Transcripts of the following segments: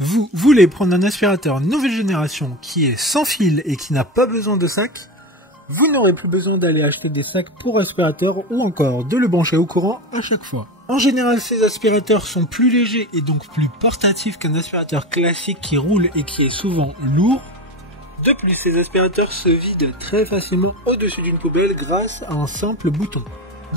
Vous voulez prendre un aspirateur nouvelle génération qui est sans fil et qui n'a pas besoin de sac? Vous n'aurez plus besoin d'aller acheter des sacs pour aspirateur ou encore de le brancher au courant à chaque fois. En général, ces aspirateurs sont plus légers et donc plus portatifs qu'un aspirateur classique qui roule et qui est souvent lourd. De plus, ces aspirateurs se vident très facilement au-dessus d'une poubelle grâce à un simple bouton.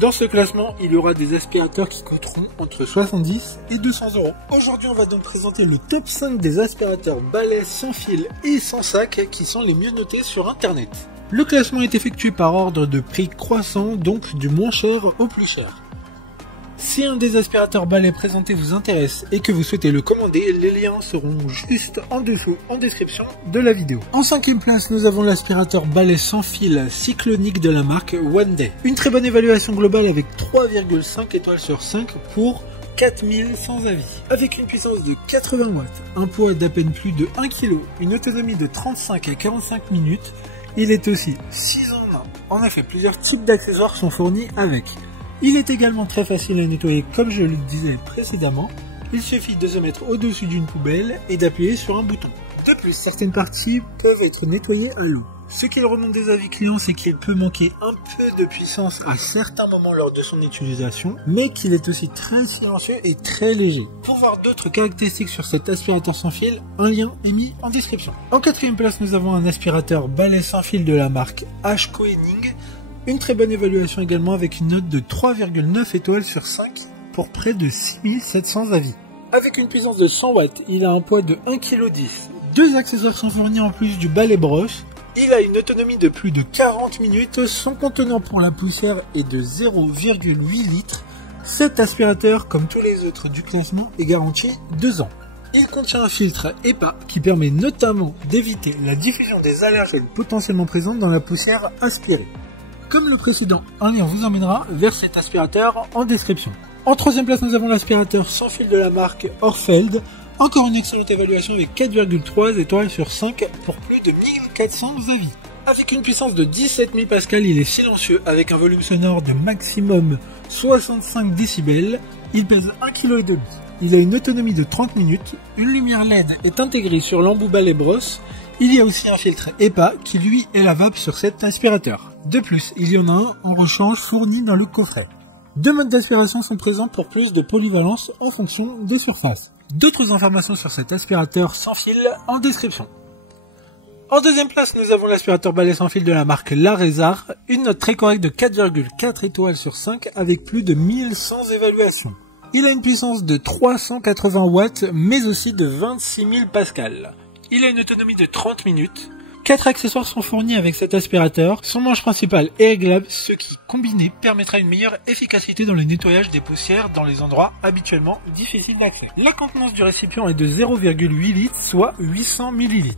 Dans ce classement, il y aura des aspirateurs qui coûteront entre 70 et 200 €. Aujourd'hui, on va donc présenter le top 5 des aspirateurs balais sans fil et sans sac qui sont les mieux notés sur internet. Le classement est effectué par ordre de prix croissant, donc du moins cher au plus cher. Si un des aspirateurs balais présentés vous intéresse et que vous souhaitez le commander, les liens seront juste en dessous en description de la vidéo. En 5e place, nous avons l'aspirateur balai sans fil cyclonique de la marque One Day. Une très bonne évaluation globale avec 3,5 étoiles sur 5 pour 4000 sans avis. Avec une puissance de 80 watts, un poids d'à peine plus de 1 kg, une autonomie de 35 à 45 minutes, il est aussi 6 en 1. En effet, plusieurs types d'accessoires sont fournis avec. Il est également très facile à nettoyer comme je le disais précédemment. Il suffit de se mettre au-dessus d'une poubelle et d'appuyer sur un bouton. De plus, certaines parties peuvent être nettoyées à l'eau. Ce qu'il remonte des avis clients, c'est qu'il peut manquer un peu de puissance à certains moments lors de son utilisation, mais qu'il est aussi très silencieux et très léger. Pour voir d'autres caractéristiques sur cet aspirateur sans fil, un lien est mis en description. En 4e place, nous avons un aspirateur balai sans fil de la marque Ashko-Henning. Une très bonne évaluation également avec une note de 3,9 étoiles sur 5 pour près de 6700 avis. Avec une puissance de 100 watts, il a un poids de 1,10 kg. Deux accessoires sont fournis en plus du balai brosse. Il a une autonomie de plus de 40 minutes. Son contenant pour la poussière est de 0,8 litres. Cet aspirateur, comme tous les autres du classement, est garanti 2 ans. Il contient un filtre HEPA qui permet notamment d'éviter la diffusion des allergènes potentiellement présents dans la poussière aspirée. Comme le précédent, un lien vous emmènera vers cet aspirateur en description. En 3e place, nous avons l'aspirateur sans fil de la marque Orfeld. Encore une excellente évaluation avec 4,3 étoiles sur 5 pour plus de 1400 avis. Avec une puissance de 17 000 pascal, il est silencieux avec un volume sonore de maximum 65 décibels. Il pèse 1,5 kg. Il a une autonomie de 30 minutes. Une lumière LED est intégrée sur l'embout balai brosse. Il y a aussi un filtre HEPA qui lui est lavable sur cet aspirateur. De plus, il y en a un en rechange fourni dans le coffret. Deux modes d'aspiration sont présents pour plus de polyvalence en fonction des surfaces. D'autres informations sur cet aspirateur sans fil en description. En 2e place, nous avons l'aspirateur balai sans fil de la marque Larézar, une note très correcte de 4,4 étoiles sur 5 avec plus de 1100 évaluations. Il a une puissance de 380 watts mais aussi de 26 000 pascal. Il a une autonomie de 30 minutes. 4 accessoires sont fournis avec cet aspirateur. Son manche principale est réglable, ce qui, combiné, permettra une meilleure efficacité dans le nettoyage des poussières dans les endroits habituellement difficiles d'accès. La contenance du récipient est de 0,8 litres, soit 800 ml.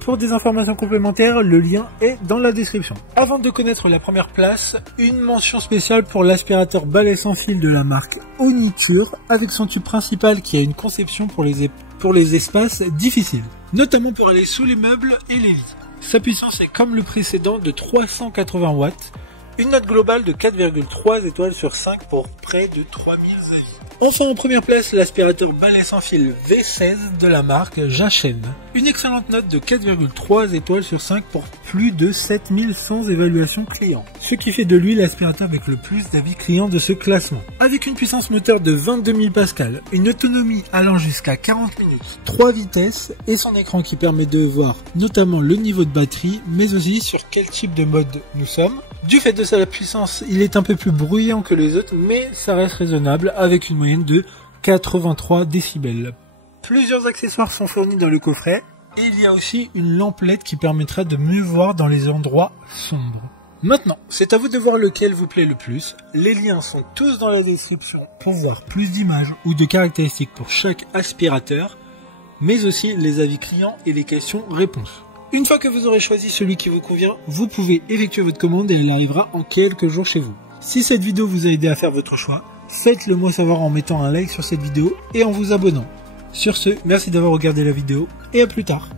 Pour des informations complémentaires, le lien est dans la description. Avant de connaître la première place, une mention spéciale pour l'aspirateur balai sans fil de la marque Oniture, avec son tube principal qui a une conception pour les espaces difficiles, notamment pour aller sous les meubles et les lits. Sa puissance est comme le précédent de 380 watts, une note globale de 4,3 étoiles sur 5 pour près de 3000 avis. Enfin en première place, l'aspirateur balai sans fil V16 de la marque Jachen. Une excellente note de 4,3 étoiles sur 5 pour plus de 7100 évaluations clients. Ce qui fait de lui l'aspirateur avec le plus d'avis clients de ce classement. Avec une puissance moteur de 22 000 pascal, une autonomie allant jusqu'à 40 minutes, 3 vitesses et son écran qui permet de voir notamment le niveau de batterie mais aussi sur quel type de mode nous sommes. Du fait de sa puissance, il est un peu plus bruyant que les autres mais ça reste raisonnable avec une moyenne de 83 décibels. Plusieurs accessoires sont fournis dans le coffret et il y a aussi une lampe LED qui permettra de mieux voir dans les endroits sombres. Maintenant, c'est à vous de voir lequel vous plaît le plus. Les liens sont tous dans la description pour voir plus d'images ou de caractéristiques pour chaque aspirateur, mais aussi les avis clients et les questions-réponses. Une fois que vous aurez choisi celui qui vous convient, vous pouvez effectuer votre commande et elle arrivera en quelques jours chez vous. Si cette vidéo vous a aidé à faire votre choix, faites-le moi savoir en mettant un like sur cette vidéo et en vous abonnant. Sur ce, merci d'avoir regardé la vidéo et à plus tard.